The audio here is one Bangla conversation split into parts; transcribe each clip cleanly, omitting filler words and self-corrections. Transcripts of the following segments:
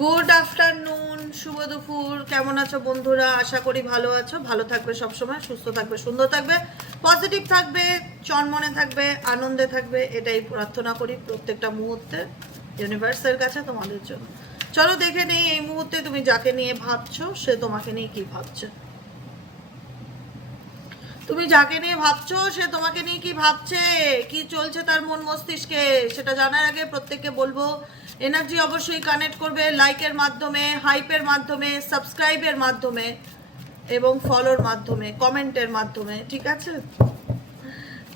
গুড আফটারনুন, শুভ দুপুর। কেমন আছো বন্ধুরা? আশা করি ভালো আছো, ভালো থাকবে, সবসময় সুস্থ থাকবে, সুন্দর থাকবে, পজিটিভ থাকবে, চনমনে থাকবে, আনন্দে থাকবে, এটাই প্রার্থনা করি প্রত্যেকটা মুহূর্তে ইউনিভার্সের কাছে তোমাদের জন্য। চলো দেখে নেই এই মুহূর্তে তুমি যাকে নিয়ে ভাবছো সে তোমাকে নিয়ে কি ভাবছে। তুমি যাকে নিয়ে ভাবছো সে তোমাকে নিয়ে কি ভাবছে, কি চলছে তার মন মস্তিষ্কে, সেটা জানার আগে প্রত্যেককে বলবো এনার্জি অবশ্যই কানেক্ট করবে লাইকের মাধ্যমে, হাইপের মাধ্যমে, সাবস্ক্রাইবের মাধ্যমে এবং ফলোর মাধ্যমে, কমেন্টের মাধ্যমে, ঠিক আছে?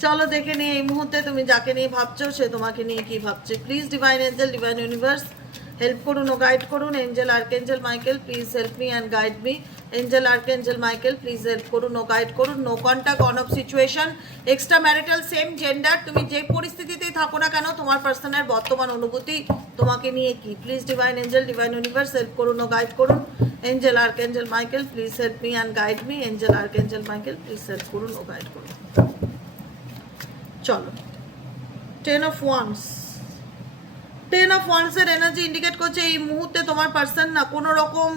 চলো দেখে নিই এই মুহূর্তে তুমি যাকে নিয়ে ভাবছো সে তোমাকে নিয়ে কি ভাবছে। Please divine angel, divine universe help করুন ও গাইড করুন। Angel archangel Michael please help me and guide me. Angel archangel Michael please help করুন ও গাইড করুন। No contact, on off situation, extra marital, same gender, তুমি যে পরিস্থিতিতেই থাকো না কেন তোমার পার্সনের বর্তমান অনুভূতি তোমাকে নিয়ে কি। Please divine angel, divine universe help করুন ও গাইড করুন। Angel archangel Michael please help me and guide me. Angel archangel Michael please help করুন ও গাইড করুন। চলো, 10 of wands, 10 of wands এর এনার্জি ইন্ডিকেট করছে এই মুহূর্তে তোমার পার্সন না কোনো রকম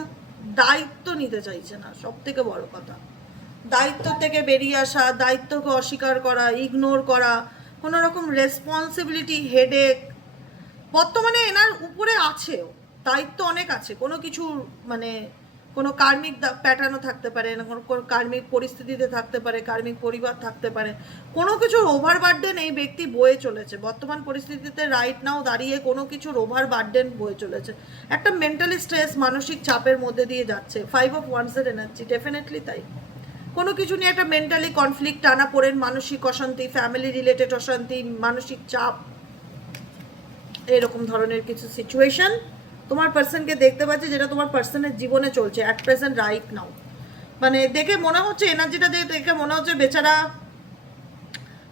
দায়িত্ব নিতে চাইছে না। সব থেকে বড় কথা, দায়িত্ব থেকে বেরিয়ে আসা, দায়িত্বকে অস্বীকার করা, ইগনোর করা, কোনো রকম রেসপন্সিবিলিটি, হেডেক বর্তমানে এনার উপরে আছেও। দায়িত্ব অনেক আছে, কোনো কিছু মানে কোনো কার্মিক প্যাটার্নও থাকতে পারে, কোনো কার্মিক পরিস্থিতিতে থাকতে পারে, কার্মিক পরিবার থাকতে পারে, কোনো কিছুর ওভার বার্ডেন এই ব্যক্তি বয়ে চলেছে বর্তমান পরিস্থিতিতে। রাইট নাও দাঁড়িয়ে কোনো কিছুর ওভার বার্ডেন বয়ে চলেছে, একটা মেন্টালি স্ট্রেস, মানসিক চাপের মধ্যে দিয়ে যাচ্ছে। 5 of wands এর এনার্জি ডেফিনেটলি তাই। কোনো কিছু নিয়ে একটা মেন্টালি কনফ্লিক্ট, টানা পড়েন, মানসিক অশান্তি, ফ্যামিলি রিলেটেড অশান্তি, মানসিক চাপ, এরকম ধরনের কিছু সিচুয়েশন তোমার পার্সনকে দেখতে পাচ্ছে, যেটা তোমার পার্সনের জীবনে চলছে অ্যাট প্রেজেন্ট রাইট নাও। মানে দেখে মনে হচ্ছে, এনার্জিটা দেখে মনে হচ্ছে বেচারা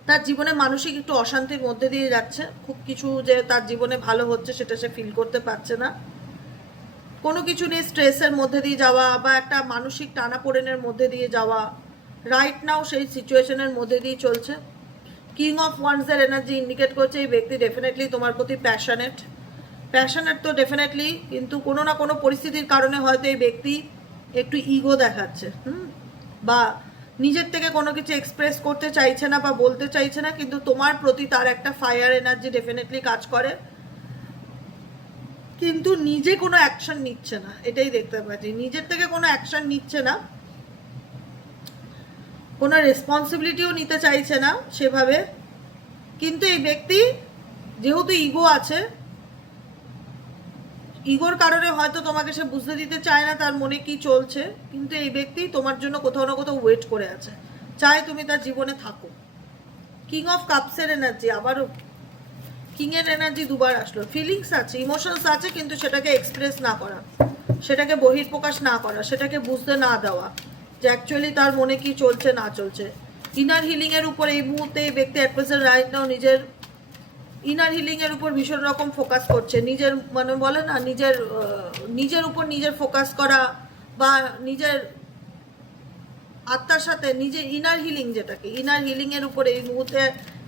তার জীবনে মানসিক একটু অশান্তির মধ্যে দিয়ে যাচ্ছে। খুব কিছু যে তার জীবনে ভালো হচ্ছে সেটা সে ফিল করতে পারছে না। কোনো কিছু নিয়ে স্ট্রেসের মধ্যে দিয়ে যাওয়া বা একটা মানসিক টানাপোড়েনের মধ্যে দিয়ে যাওয়া, রাইট নাও সেই সিচুয়েশনের মধ্যে দিয়ে চলছে। কিং অফ ওয়ান্স এর এনার্জি ইন্ডিকেট করছে এই ব্যক্তি ডেফিনেটলি তোমার প্রতি প্যাশনেট তো ডেফিনেটলি, কিন্তু কোনো না কোনো পরিস্থিতির কারণে হয়তো এই ব্যক্তি একটু ইগো দেখাচ্ছে, বা নিজের থেকে কোনো কিছু এক্সপ্রেস করতে চাইছে না বা বলতে চাইছে না, কিন্তু তোমার প্রতি তার একটা ফায়ার এনার্জি ডেফিনেটলি কাজ করে, কিন্তু নিজে কোনো অ্যাকশন নিচ্ছে না। এটাই দেখতে পাচ্ছি, নিজের থেকে কোনো অ্যাকশন নিচ্ছে না, কোনো রেসপন্সিবিলিটিও নিতে চাইছে না সেভাবে। কিন্তু এই ব্যক্তি যেহেতু ইগো আছে, ইগোর কারণে হয়তো তোমাকে সে বুঝতে দিতে চায় না তার মনে কি চলছে, কিন্তু এই ব্যক্তি তোমার জন্য কোথাও না কোথাও ওয়েট করে আছে, চায় তুমি তার জীবনে থাকো। কিং অফ কাপসের এনার্জি, আবারও কিং এর এনার্জি দুবার আসলো। ফিলিংস আছে, ইমোশনস আছে, কিন্তু সেটাকে এক্সপ্রেস না করা, সেটাকে বহির্প্রকাশ না করা, সেটাকে বুঝতে না দেওয়া যে অ্যাকচুয়ালি তার মনে কি চলছে না চলছে। ইনার হিলিং এর উপর এই মুহূর্তে এই ব্যক্তি অ্যাট প্রেজেন্ট রাইট নাও নিজের ইনার হিলিং এর উপর ভীষণ রকম ফোকাস করছে। নিজের মানে বলে না, নিজের উপর নিজের ফোকাস করা, বা নিজের আত্মার সাথে নিজের ইনার হিলিং, যেটাকে ইনার হিলিং এর উপর এই মুহূর্তে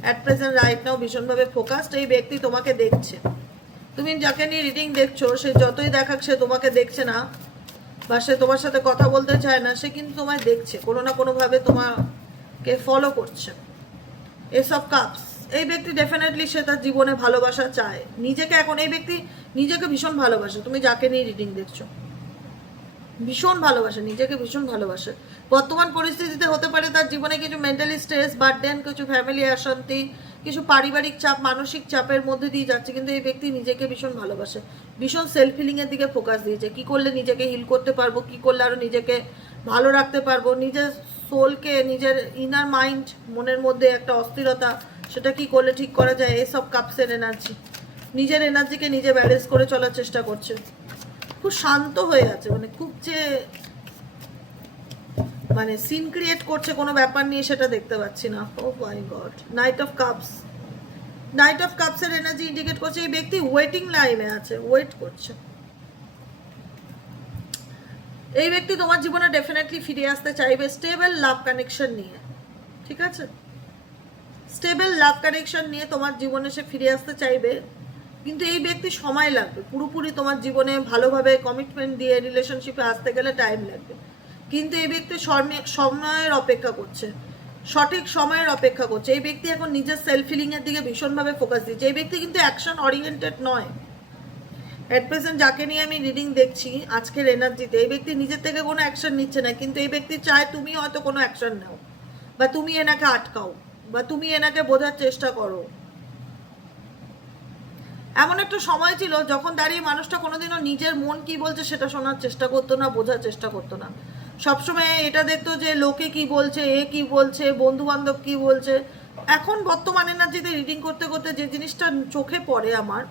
অ্যাট প্রেজেন্ট রাইট নাও ভীষণভাবে ফোকাসড। এই ব্যক্তি তোমাকে দেখছে, তুমি যাকে নিয়ে রিডিং দেখছো সে যতই দেখাক সে তোমাকে দেখছে না, বা সে তোমার সাথে কথা বলতে চায় না, সে কিন্তু তোমায় দেখছে, কোনো না কোনোভাবে তোমাকে ফলো করছে। এসব কাপস, এই ব্যক্তি ডেফিনেটলি সে তার জীবনে ভালোবাসা চায় নিজেকে। এখন এই ব্যক্তি নিজেকে ভীষণ ভালোবাসে, তুমি যাকে নিয়ে রিডিং দেখছো ভীষণ ভালোবাসে, নিজেকে ভীষণ ভালোবাসে। বর্তমান পরিস্থিতিতে হতে পারে তার জীবনে কিছু মেন্টালি স্ট্রেস, বার্ডেন, কিছু ফ্যামিলি অশান্তি, কিছু পারিবারিক চাপ, মানসিক চাপের মধ্যে দিয়ে যাচ্ছে, কিন্তু এই ব্যক্তি নিজেকে ভীষণ ভালোবাসে, ভীষণ সেলফ হিলিং এর দিকে ফোকাস দিয়েছে। কি করলে নিজেকে হিল করতে পারবো, কি করলে আরো নিজেকে ভালো রাখতে পারবো, নিজের সোলকে, নিজের ইনার মাইন্ড, মনের মধ্যে একটা অস্থিরতা, সেটা কি করলে ঠিক করা যায়। এসব কাপসের এনার্জি, নিজের এনার্জিকে নিজে ব্যালেন্স করে চলার চেষ্টা করছে, খুব শান্ত হয়ে আছে, মানে খুব যে মানে সিন ক্রিয়েট করছে কোনো ব্যাপার নিয়ে সেটা দেখতে পাচ্ছি না। Oh my god, knight of cups, knight of কাপসের এনার্জি ইন্ডিকেট করছে এই ব্যক্তি ওয়েটিং লাইনে আছে, ওয়েট করছে। এই ব্যক্তি তোমার জীবনে ডেফিনেটলি ফিরে আসতে চাইবে স্টেবল লাভ কানেকশন নিয়ে, ঠিক আছে? স্টেবল লাভ কানেকশন নিয়ে তোমার জীবনে সে ফিরে আসতে চাইবে, কিন্তু এই ব্যক্তি সময় লাগবে, পুরোপুরি তোমার জীবনে ভালোভাবে কমিটমেন্ট দিয়ে রিলেশনশিপে আসতে গেলে টাইম লাগবে। কিন্তু এই ব্যক্তি সময়ের অপেক্ষা করছে, সঠিক সময়ের অপেক্ষা করছে। এই ব্যক্তি এখন নিজের সেলফ ফিলিংয়ের দিকে ভীষণভাবে ফোকাস দিচ্ছে। এই ব্যক্তি কিন্তু অ্যাকশন ওরিয়েন্টেড নয়। এট প্রেজেন্ট যাকে নিয়ে আমি রিডিং দেখছি আজকের এনার্জিতে, এই ব্যক্তি নিজের থেকে কোনো অ্যাকশন নিচ্ছে না, কিন্তু এই ব্যক্তি চায় তুমি হয়তো কোনো অ্যাকশন নাও, বা তুমি এনাকে আটকাও, বা তুমি এনাকে বোঝার চেষ্টা করো। এমন একটা সময় ছিল যখন দাঁড়িয়ে মানুষটা কোনোদিনও নিজের মন কি বলছে সেটা শোনার চেষ্টা করতো না, বোঝার চেষ্টা করতো না। সবসময় এটা দেখতো যে লোকে কি বলছে, এ কি বলছে, বন্ধু বান্ধব কি বলছে। এখন বর্তমান এনার্জিতে রিডিং করতে করতে যে জিনিসটা চোখে পড়ে আমার,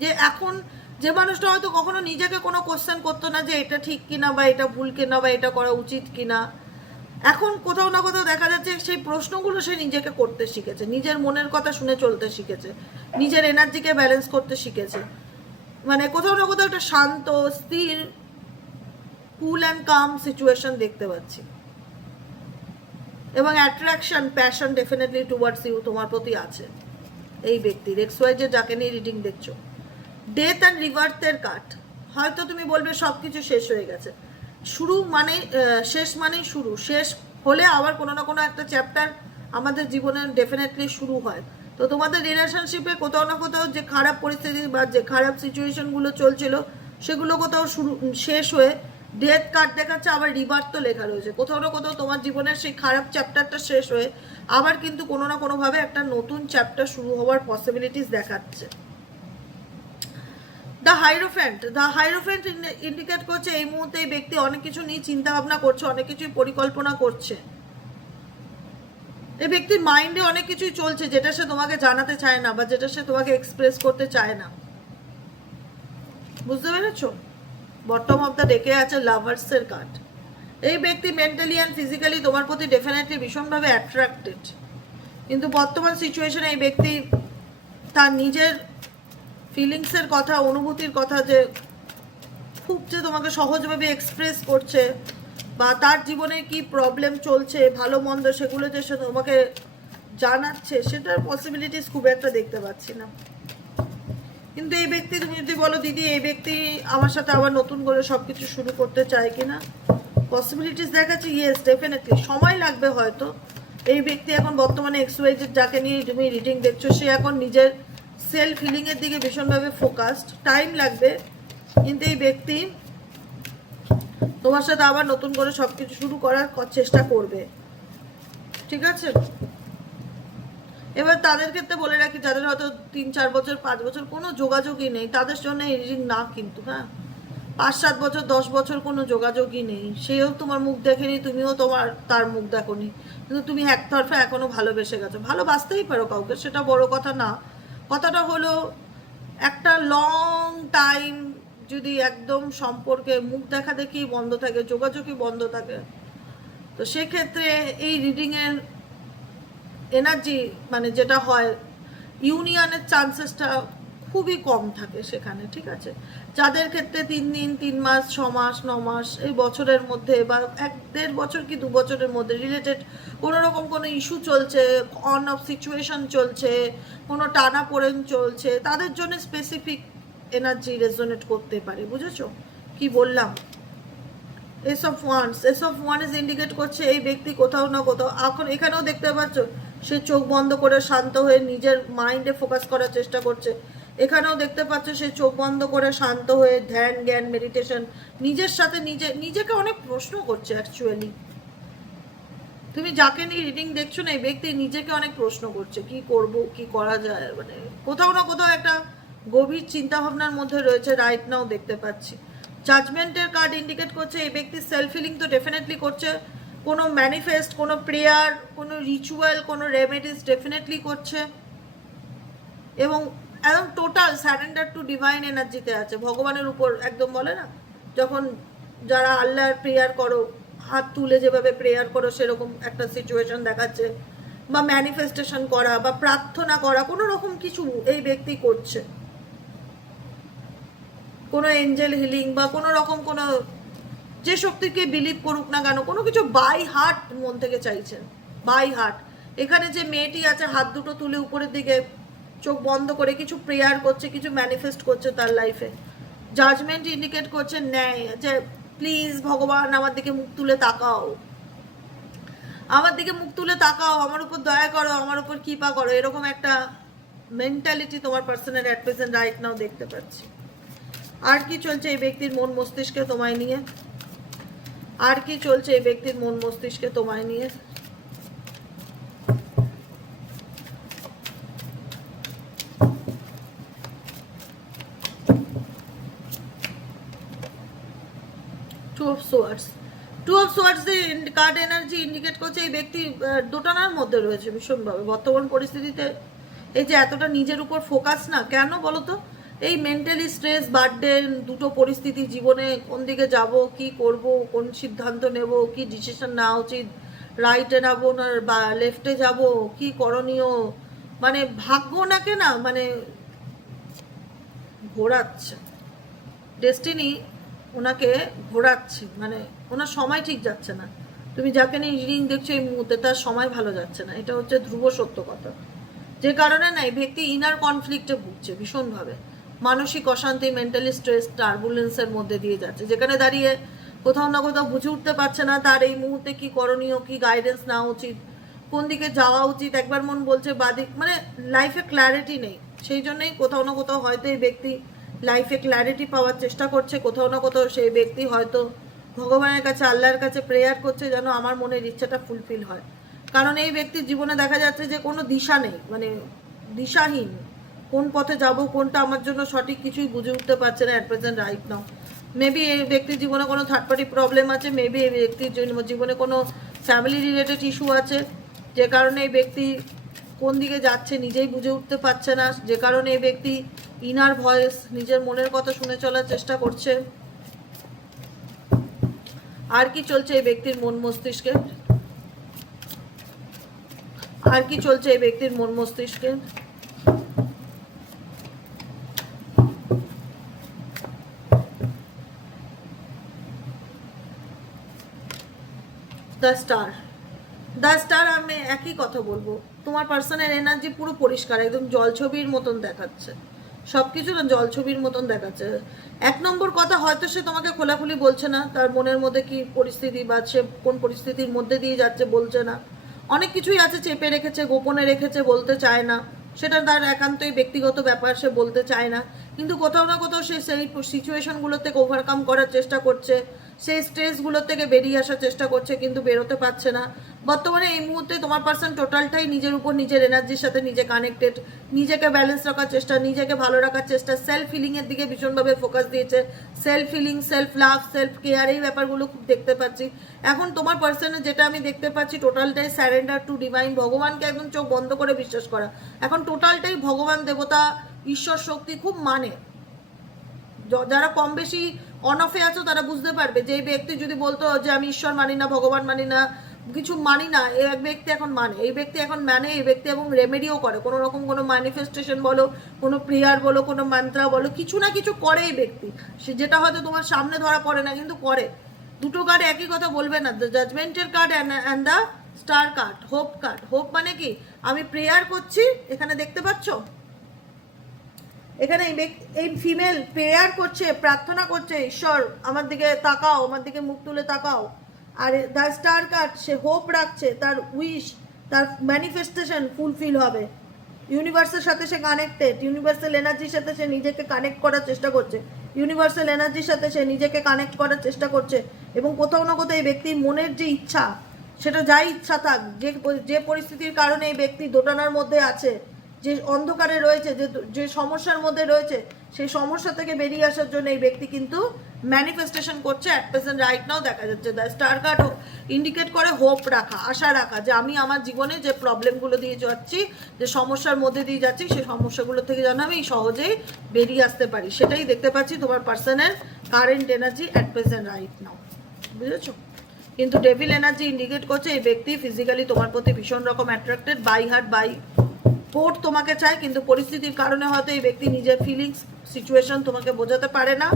যে এখন যে মানুষটা হয়তো কখনো নিজেকে কোনো কোশ্চেন করতো না যে এটা ঠিক কিনা, বা এটা ভুল কিনা, বা এটা করা উচিত কিনা, এখন কোথাও না কোথাও দেখা যাচ্ছে সেই প্রশ্নগুলো সে নিজেকে করতে শিখেছে, নিজের মনের কথা শুনে চলতে শিখেছে, নিজের এনার্জিকে ব্যালেন্স করতে শিখেছে। মানে কোথাও না কোথাও একটা শান্ত, স্থির, কুল অ্যান্ড কাম সিচুয়েশন দেখতে পাচ্ছি। এবং attraction, passion definitely towards you তোমার প্রতি আছে এই ব্যক্তির। XY যে যাকে নিয়ে রিডিং দেখছো, ডেথ অ্যান্ড রিভার্থের কার্ড। হয়তো তুমি বলবে সব কিছু শেষ হয়ে গেছে। শুরু মানে শেষ মানেই শুরু, শেষ হলে আবার কোনো না কোনো একটা চ্যাপ্টার আমাদের জীবনে ডেফিনেটলি শুরু হয়। তো তোমাদের রিলেশনশিপে কোথাও না কোথাও যে খারাপ পরিস্থিতি বা যে খারাপ সিচুয়েশনগুলো চলছিল সেগুলো কোথাও শেষ হয়ে ডেথ কার্ড দেখাচ্ছে, আবার রিভার্থ তো লেখা রয়েছে। কোথাও না কোথাও তোমার জীবনের সেই খারাপ চ্যাপ্টারটা শেষ হয়ে আবার কিন্তু কোনো না কোনোভাবে একটা নতুন চ্যাপ্টার শুরু হওয়ার পসিবিলিটিস দেখাচ্ছে। দ্য হাইরোফ্যান্ট ইন্ডিকেট করছে এই মুহূর্তে এই ব্যক্তি অনেক কিছু নিয়ে চিন্তা ভাবনা করছে, অনেক কিছুই পরিকল্পনা করছে। এই ব্যক্তির মাইন্ডে অনেক কিছুই চলছে যেটা সে তোমাকে জানাতে চায় না, বা যেটা সে তোমাকে এক্সপ্রেস করতে চায় না। বুঝতে পেরেছো? বটম অফ দ্য ডেকে আছে লাভার্সের কার্ড। এই ব্যক্তি মেন্টালি অ্যান্ড ফিজিক্যালি তোমার প্রতি ডেফিনেটলি ভীষণভাবে অ্যাট্রাক্টেড, কিন্তু বর্তমান সিচুয়েশনে এই ব্যক্তি তার নিজের ফিলিংসের কথা, অনুভূতির কথা যে খুব যে তোমাকে সহজভাবে এক্সপ্রেস করছে, বা তার জীবনে কি প্রবলেম চলছে, ভালো মন্দ, সেগুলো যে সে তোমাকে জানাচ্ছে, সেটার পসিবিলিটিস খুব একটা দেখতে পাচ্ছি না। কিন্তু এই ব্যক্তি, তুমি যদি বলো দিদি এই ব্যক্তি আমার সাথে আবার নতুন করে সব কিছু শুরু করতে চায় কিনা, পসিবিলিটিস দেখাচ্ছে ইয়েস ডেফিনেটলি। সময় লাগবে হয়তো। এই ব্যক্তি এখন বর্তমানে XY যাকে নিয়ে তুমি রিডিং দেখছো, সে এখন নিজের সেলফ হিলিংয়ের দিকে ভীষণভাবে ফোকাসড। টাইম লাগবে, কিন্তু এই ব্যক্তি তোমার সাথে আবার নতুন করে সব কিছু শুরু করার চেষ্টা করবে। ঠিক আছে? এবার তাদের ক্ষেত্রে বলে রাখি, যাদের হয়তো 3-4 বছর 5 বছর কোনো যোগাযোগই নেই, তাদের জন্য এই রিডিং না। কিন্তু হ্যাঁ, 5-7 বছর 10 বছর কোনো যোগাযোগই নেই, সেও তোমার মুখ দেখেনি, তুমিও তার মুখ দেখোনি, কিন্তু তুমি একতরফা এখনো ভালোবেসে গেছো। ভালোবাসতেই পারো কাউকে, সেটা বড় কথা না। কথাটা হলো একটা লং টাইম যদি একদম সম্পর্কে মুখ দেখা দেখি বন্ধ থাকে, যোগাযোগই বন্ধ থাকে, তো সেক্ষেত্রে এই রিডিংয়ের এনার্জি মানে যেটা হয়, ইউনিয়নের চান্সেসটা খুবই কম থাকে সেখানে। ঠিক আছে? যাদের ক্ষেত্রে 3 দিন, 3 মাস, 6 মাস, 9 মাস, এই বছরের মধ্যে বা 1-1.5 বছর কি 2 বছরের মধ্যে রিলেটেড কোনো রকম কোনো ইস্যু চলছে, অন অফ সিচুয়েশন চলছে, কোনো টানাপোড়েন চলছে, তাদের জন্য স্পেসিফিক এনার্জি রেজোনেট করতে পারে। বুঝেছো কি বললাম? এস অফ ওয়ান্স ইন্ডিকেট করছে এই ব্যক্তি কোথাও না কোথাও, এখন এখানেও দেখতে পাচ্ছ সে চোখ বন্ধ করে শান্ত হয়ে নিজের মাইন্ডে ফোকাস করার চেষ্টা করছে। এখানেও দেখতে পাচ্ছ সে চোখ বন্ধ করে শান্ত হয়ে ধ্যান, জ্ঞান, মেডিটেশন, নিজের সাথে নিজেকে অনেক প্রশ্ন করছে। অ্যাকচুয়ালি তুমি যাকে নিয়ে রিডিং দেখছো না, এই ব্যক্তি নিজেকে অনেক প্রশ্ন করছে, কি করব, কি করা যায়, মানে কোথাও না কোথাও একটা গভীর চিন্তা ভাবনার মধ্যে রয়েছে রাইট নাও দেখতে পাচ্ছি। জাজমেন্টের কার্ড ইন্ডিকেট করছে এই ব্যক্তি সেলফ হিলিং তো ডেফিনেটলি করছে, কোনো ম্যানিফেস্ট, কোনো প্রেয়ার, কোনো রিচুয়াল, কোনো রেমেডিস ডেফিনেটলি করছে, এবং একদম টোটাল সারেন্ডার টু ডিভাইন এনার্জিতে আছে, ভগবানের উপর একদম। বলে না, যখন যারা আল্লাহর প্রেয়ার করো, হাত তুলে যেভাবে প্রেয়ার করো, সেরকম একটা সিচুয়েশন দেখাচ্ছে, বা ম্যানিফেস্টেশন করা বা প্রার্থনা করা, কোনো রকম কিছু এই ব্যক্তি করছে, কোনো এঞ্জেল হিলিং বা কোনো রকম কোনো যে শক্তিকে বিলিভ করুক না কেন, কোনো কিছু বাই হার্ট মন থেকে চাইছেন, বাই হার্ট। এখানে যে মেয়েটি আছে হাত দুটো তুলে উপরের দিকে চোখ বন্ধ করে কিছু প্রেয়ার করছে, কিছু ম্যানিফেস্ট করছে তার লাইফে। জাজমেন্ট ইন্ডিকেট করছে ন্যায়, যে প্লিজ ভগবান আমার দিকে মুখ তুলে তাকাও, আমার দিকে মুখ তুলে তাকাও, আমার উপর দয়া করো, আমার উপর কৃপা করো, এরকম একটা মেন্টালিটি তোমার পার্সনের অ্যাট প্রেজেন্ট রাইট নাও দেখতে পাচ্ছি। আর কি চলছে এই ব্যক্তির মন মস্তিষ্কে তোমায় নিয়ে? আর কি চলছে এই ব্যক্তির মন মস্তিষ্কে তোমায় নিয়ে? Two of swords, two of swords এর কার্ড এনার্জি ইন্ডিকেট করছে এই ব্যক্তি দোটানার মধ্যে রয়েছে ভীষণভাবে বর্তমান পরিস্থিতিতে। এই যে এতটা নিজের উপর ফোকাস না কেন বলো তো? এই মেন্টালি স্ট্রেস, বার্থডে, দুটো পরিস্থিতি জীবনে, কোন দিকে যাব, কি করব, কোন সিদ্ধান্ত নেব, কি ডিসিশন নেওয়া উচিত, রাইটে নেবো না বা লেফটে যাব, কি করণীয়, মানে ভাগ্য নাকে না মানে ঘোরাচ্ছে, ডেস্টিনি ওনাকে ঘোরাচ্ছে, মানে ওনার সময় ঠিক যাচ্ছে না। তুমি যাকে নিয়ে রিডিং দেখছো এই মুহূর্তে তার সময় ভালো যাচ্ছে না, এটা হচ্ছে ধ্রুব সত্য কথা। যে কারণে না এই ব্যক্তি ইনার কনফ্লিক্টে ভুগছে ভীষণভাবে, মানসিক অশান্তি, মেন্টালি স্ট্রেস, টার্বুলেন্সের মধ্যে দিয়ে যাচ্ছে, যেখানে দাঁড়িয়ে কোথাও না কোথাও বুঝে উঠতে পারছে না তার এই মুহূর্তে কি করণীয়, কি গাইডেন্স নেওয়া উচিত, কোন দিকে যাওয়া উচিত। একবার মন বলছে বাদিক, মানে লাইফে ক্ল্যারিটি নেই। সেই জন্যই কোথাও না কোথাও হয়তো এই ব্যক্তি লাইফে ক্ল্যারিটি পাওয়ার চেষ্টা করছে, কোথাও না কোথাও সেই ব্যক্তি হয়তো ভগবানের কাছে, আল্লাহর কাছে প্রেয়ার করছে যেন আমার মনের ইচ্ছাটা ফুলফিল হয়। কারণ এই ব্যক্তির জীবনে দেখা যাচ্ছে যে কোনো দিশা নেই, মানে দিশাহীন, কোন পথে যাব, কোনটা আমার জন্য সঠিক কিছুই বুঝে উঠতে পারছে না at present right now. Maybe এই ব্যক্তির জীবনে কোনো থার্ড পার্টি প্রবলেম আছে, মেবি এই ব্যক্তির জীবনে কোনো ফ্যামিলি রিলেটেড ইস্যু আছে, যে কারণে এই ব্যক্তি কোন দিকে যাচ্ছে নিজেই বুঝে উঠতে পারছে না, যে কারণে এই ব্যক্তি ইনার ভয়েস, নিজের মনের কথা শুনে চলার চেষ্টা করছে। আর কি চলছে এই ব্যক্তির মন মস্তিষ্কে? আর কি চলছে এই ব্যক্তির মন মস্তিষ্কে? দ্য স্টার, দ্য স্টার, আমি একই কথা বলবো, তোমার পার্সনের এনার্জি পুরো পরিষ্কার, একদম জলছবির মতন দেখাচ্ছে, সব কিছু না জলছবির মতন দেখাচ্ছে। এক নম্বর কথা, হয়তো সে তোমাকে খোলাখুলি বলছে না তার মনের মধ্যে কি পরিস্থিতি বা সে কোন পরিস্থিতির মধ্যে দিয়ে যাচ্ছে বলছে না, অনেক কিছুই আছে চেপে রেখেছে, গোপনে রেখেছে, বলতে চায় না, সেটা তার একান্তই ব্যক্তিগত ব্যাপার, সে বলতে চায় না। কিন্তু কোথাও না কোথাও সে সেই সিচুয়েশনগুলো থেকে ওভারকাম করার চেষ্টা করছে, সেই স্ট্রেসগুলো থেকে বেরিয়ে আসার চেষ্টা করছে, কিন্তু বেরোতে পারছে না। বর্তমানে এই মুহূর্তে তোমার পার্সন টোটালটাই নিজের উপর, নিজের এনার্জির সাথে নিজে কানেক্টেড, নিজেকে ব্যালেন্স রাখার চেষ্টা, নিজেকে ভালো রাখার চেষ্টা, সেলফ হিলিংয়ের দিকে ভীষণভাবে ফোকাস দিয়েছে। Self healing, self love, self care, এই ব্যাপারগুলো খুব দেখতে পাচ্ছি। এখন তোমার পার্সনে যেটা আমি দেখতে পাচ্ছি টোটালটাই স্যারেন্ডার টু ডিভাইন, ভগবানকে একদম চোখ বন্ধ করে বিশ্বাস করা। এখন টোটালটাই ভগবান, দেবতা, ঈশ্বর শক্তি খুব মানে। যারা কম বেশি অন অফে আছো তারা বুঝতে পারবে যে এই ব্যক্তি যদি বলতো যে আমি ঈশ্বর মানি না, ভগবান মানি না, কিছু মানি না, এই ব্যক্তি এখন মানে, এই ব্যক্তি এখন মানে, এই ব্যক্তি এবং রেমেডিও করে, কোনো রকম কোনো ম্যানিফেস্টেশন বলো, কোনো প্রেয়ার বলো, কোনো মন্ত্রা বলো, কিছু না কিছু করে এই ব্যক্তি, সে যেটা হয়তো তোমার সামনে ধরা পড়ে না কিন্তু করে। দুটো কার্ড একই কথা বলবে না, দ্য জাজমেন্টের card and the star card, hope card. Hope মানে কি, আমি প্রেয়ার করছি, এখানে দেখতে পাচ্ছ, এখানে এই ফিমেল প্রেয়ার করছে, প্রার্থনা করছে, ঈশ্বর আমার দিকে তাকাও, আমার দিকে মুখ তুলে তাকাও। Are the star card, say hope রাখছে তার উইশ, তার ম্যানিফেস্টেশন ফুলফিল হবে। ইউনিভার্সের সাথে সে কানেক্টেড, ইউনিভার্সাল এনার্জির সাথে সে নিজেকে কানেক্ট করার চেষ্টা করছে, ইউনিভার্সাল এনার্জির সাথে সে নিজেকে কানেক্ট করার চেষ্টা করছে। এবং কোথাও না কোথাও এই ব্যক্তির মনের যে ইচ্ছা, সেটা যাই ইচ্ছা থাক, যে পরিস্থিতির কারণে এই ব্যক্তি দোটানার মধ্যে আছে, যে অন্ধকারে রয়েছে, যে সমস্যার মধ্যে রয়েছে, সেই সমস্যা থেকে বেরিয়ে আসার জন্য এই ব্যক্তি কিন্তু ম্যানিফেস্টেশন করছে অ্যাট প্রেজেন্ট রাইট নাও দেখা যাচ্ছে। দ্য স্টার কার্ড ইন্ডিকেট করে হোপ রাখা, আশা রাখা, যে আমি আমার জীবনে যে প্রবলেমগুলো দিয়ে যাচ্ছি, যে সমস্যার মধ্যে দিয়ে যাচ্ছি, সেই সমস্যাগুলো থেকে যেন আমি সহজেই বেরিয়ে আসতে পারি, সেটাই দেখতে পাচ্ছি তোমার পার্সনের current energy at present right now, বুঝেছো? কিন্তু ডেভিল এনার্জি ইন্ডিকেট করছে এই ব্যক্তি ফিজিক্যালি তোমার প্রতি ভীষণ রকম attracted, by heart by court তোমাকে চায়, কিন্তু পরিস্থিতির কারণে হয়তো এই ব্যক্তি নিজের ফিলিংস, সিচুয়েশন তোমাকে বোঝাতে পারে না।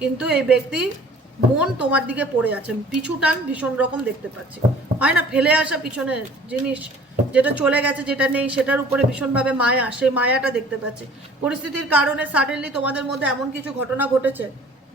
কিন্তু এই ব্যক্তি মন তোমার দিকে পড়ে আছে, পিছু টান ভীষণ রকম দেখতে পাচ্ছি। হয় না, ফেলে আসা পিছনে জিনিস, যেটা চলে গেছে, যেটা নেই, সেটার উপরে ভীষণভাবে মায়া, সেই মায়াটা দেখতে পাচ্ছি। পরিস্থিতির কারণে সাডেনলি তোমাদের মধ্যে এমন কিছু ঘটনা ঘটেছে।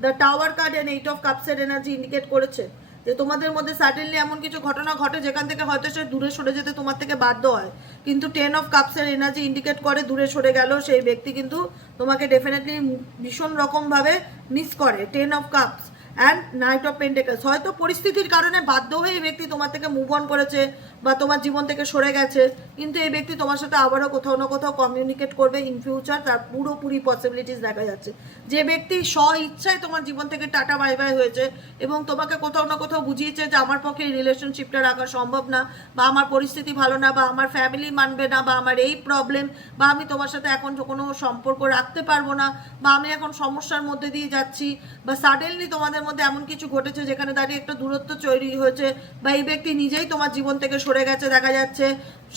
The tower card and 8 of কাপসের এনার্জি ইন্ডিকেট করেছে যে তোমাদের মধ্যে সাডেনলি এমন কিছু ঘটনা ঘটে যেখান থেকে হয়তো সে দূরে সরে যেতে তোমার থেকে বাধ্য হয়। কিন্তু 10 অফ কাপসের এনার্জি ইন্ডিকেট করে দূরে সরে গেল সেই ব্যক্তি কিন্তু তোমাকে ডেফিনেটলি ভীষণ রকমভাবে মিস করে। 10 of cups and night of pentacles, হয়তো পরিস্থিতির কারণে বাধ্য হয়ে এই ব্যক্তি তোমার থেকে মুভ অন করেছে বা তোমার জীবন থেকে সরে গেছে, কিন্তু এই ব্যক্তি তোমার সাথে আবারও কোথাও না কোথাও কমিউনিকেট করবে ইন ফিউচার, তার পুরোপুরি পসিবিলিটিস দেখা যাচ্ছে। যে ব্যক্তি স্ব ইচ্ছায় তোমার জীবন থেকে টাটা বাই বাই হয়েছে এবং তোমাকে কোথাও না কোথাও বুঝিয়েছে যে আমার পক্ষে এই রিলেশনশিপটা রাখা সম্ভব না, বা আমার পরিস্থিতি ভালো না, বা আমার ফ্যামিলি মানবে না, বা আমার এই প্রবলেম, বা আমি তোমার সাথে এখন কোনো সম্পর্ক রাখতে পারবো না, বা আমি এখন সমস্যার মধ্যে দিয়ে যাচ্ছি, বা সাডেনলি তোমাদের মধ্যে এমন কিছু ঘটেছে যেখানে দাঁড়িয়ে একটা দূরত্ব তৈরি হয়েছে, বা এই ব্যক্তি নিজেই তোমার জীবন থেকে সরে গেছে দেখা যাচ্ছে,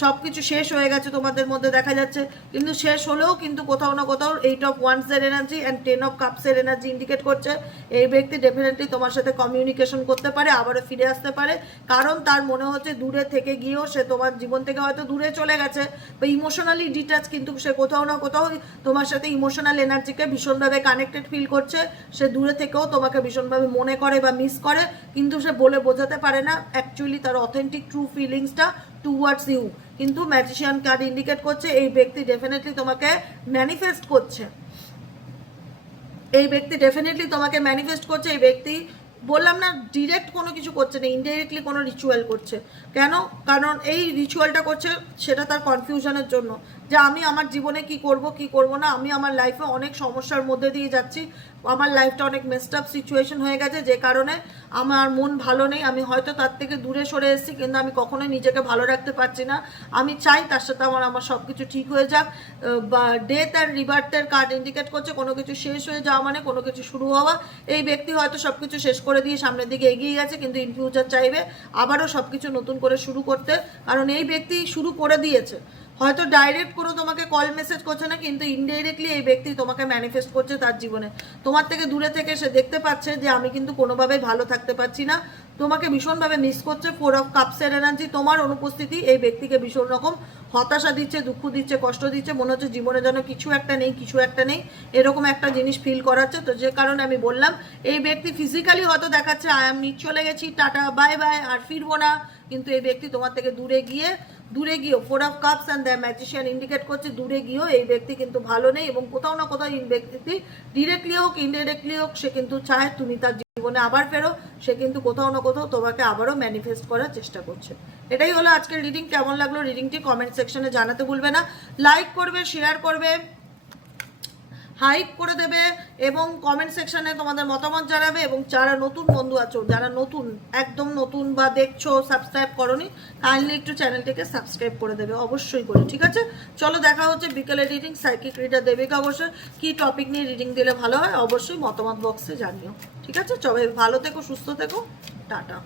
সবকিছু শেষ হয়ে গেছে তোমাদের মধ্যে দেখা যাচ্ছে। কিন্তু শেষ হলেও কিন্তু কোথাও না কোথাও 8 অফ ওয়ান্সের এনার্জি অ্যান্ড 10 অফ কাপসের এনার্জি ইন্ডিকেট করছে এই ব্যক্তি ডেফিনেটলি তোমার সাথে কমিউনিকেশন করতে পারে, আবারও ফিরে আসতে পারে, কারণ তার মনে হচ্ছে দূরে থেকে গিয়েও সে তোমার জীবন থেকে হয়তো দূরে চলে গেছে বা ইমোশনালি ডিটাচ, কিন্তু সে কোথাও না কোথাও তোমার সাথে ইমোশনাল এনার্জিকে ভীষণভাবে কানেক্টেড ফিল করছে। সে দূরে থেকেও তোমাকে ভীষণভাবে মনে করে বা মিস করে, কিন্তু সে বলে বোঝাতে পারে না অ্যাকচুয়ালি তার অথেন্টিক ট্রু ফিলিংসটা টুয়ার্ডস ইউ। কিন্তু ম্যাজিশিয়ান কার্ড ইন্ডিকেট করছে এই ব্যক্তি ডেফিনেটলি তোমাকে ম্যানিফেস্ট করছে, এই ব্যক্তি ডেফিনেটলি তোমাকে ম্যানিফেস্ট করছে। এই ব্যক্তি বললাম না ডিরেক্ট কোনো কিছু করছে না, ইনডাইরেক্টলি কোনো রিচুয়াল করছে। কেন? কারণ এই রিচুয়ালটা করছে সেটা তার কনফিউশনের জন্য, যে আমি আমার জীবনে কি করব কি করব না, আমি আমার লাইফে অনেক সমস্যার মধ্যে দিয়ে যাচ্ছি, আমার লাইফটা অনেক মেসড আপ সিচুয়েশন হয়ে গেছে, যে কারণে আমার মন ভালো নেই, আমি হয়তো তার থেকে দূরে সরে এসেছি কিন্তু আমি কখনোই নিজেকে ভালো রাখতে পারছি না, আমি চাই তার সাথে আমার সব কিছু ঠিক হয়ে যাক। বা ডেথ অ্যান্ড রিবার্থের কার্ড ইন্ডিকেট করছে কোনো কিছু শেষ হয়ে যাওয়া মানে কোনো কিছু শুরু হওয়া। এই ব্যক্তি হয়তো সব কিছু শেষ করে দিয়ে সামনের দিকে এগিয়ে গেছে, কিন্তু ইন ফিউচার চাইবে আবারও সব কিছু নতুন করে শুরু করতে, কারণ এই ব্যক্তি শুরু করে দিয়েছে। হয়তো ডাইরেক্ট কোনো তোমাকে কল মেসেজ করছে না, কিন্তু ইনডাইরেক্টলি এই ব্যক্তি তোমাকে ম্যানিফেস্ট করছে তার জীবনে। তোমার থেকে দূরে থেকে সে দেখতে পাচ্ছে যে আমি কিন্তু কোনোভাবেই ভালো থাকতে পারছি না, তোমাকে ভীষণভাবে মিস করছে। 4 অফ কাপসের এনার্জি, তোমার অনুপস্থিতি এই ব্যক্তিকে ভীষণ রকম হতাশা দিচ্ছে, দুঃখ দিচ্ছে, কষ্ট দিচ্ছে, মনে হচ্ছে জীবনে যেন কিছু একটা নেই, কিছু একটা নেই, এরকম একটা জিনিস ফিল করাচ্ছে। তো যে কারণে আমি বললাম এই ব্যক্তি ফিজিক্যালি হয়তো দেখাচ্ছে আমি চলে গেছি, টাটা বাই বাই, আর ফিরবো না, কিন্তু এই ব্যক্তি তোমার থেকে দূরে গিয়েও 4 of cups and the magician indicate করছে দূরে গিয়েও এই ব্যক্তি কিন্তু ভালো নেই, এবং কোথাও না কোথাও এই ব্যক্তি ডিরেক্টলি হোক ইনডাইরেক্টলি হোক সে কিন্তু চায় তুমি তার জীবনে আবার ফেরো, সে কিন্তু কোথাও না কোথাও তোমাকে আবারও ম্যানিফেস্ট করার চেষ্টা করছে। এটাই হলো আজকের রিডিং। কেমন লাগলো রিডিংটি কমেন্ট সেকশনে জানাতে ভুলবে না, লাইক করবে, শেয়ার করবে, হাইপ করে দেবে এবং কমেন্ট সেকশনে তোমাদের মতামত জানাবে। এবং যারা নতুন বন্ধু আছো, যারা নতুন একদম নতুন বা দেখছো সাবস্ক্রাইব করোনি, কাইন্ডলি একটু চ্যানেলটিকে সাবস্ক্রাইব করে দেবে অবশ্যই করে, ঠিক আছে? চলো দেখা হচ্ছে বিকেলে রিডিং। সাইকিক রিডার দেবিকা অবশ্যই কি টপিক নিয়ে রিডিং দিলে ভালো হয় অবশ্যই মতামত বক্সে জানিও, ঠিক আছে? সবাই ভালো থেকো, সুস্থ থেকো, টাটা।